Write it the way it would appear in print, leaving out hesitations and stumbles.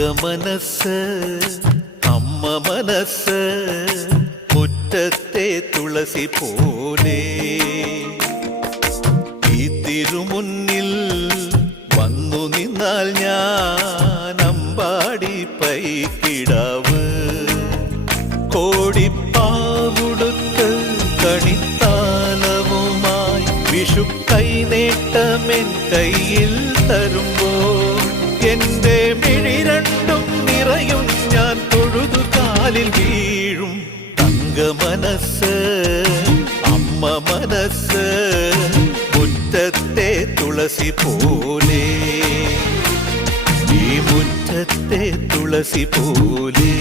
മനസ്സ് അമ്മ മനസ്സ് മുറ്റത്തെ തുളസി പോലെ ഈ തിരുമുന്നിൽ വന്നു നിന്നാൽ ഞാൻ അമ്പാടി പൈക്കിടാവ് കോടിപ്പാവുടുത്ത് കണിത്താലവുമായി വിഷു കൈനേട്ടമെൻ കയ്യിൽ തരുമ്പോൾ എന്റെ മിഴി രണ്ടും നിറയും ഞാൻ തൊഴുതു കാലിൽ വീഴും തങ്ക മനസ്സ് അമ്മ മനസ്സ് മുറ്റത്തെ തുളസി പോലെ ഈ മുറ്റത്തെ തുളസി പോലെ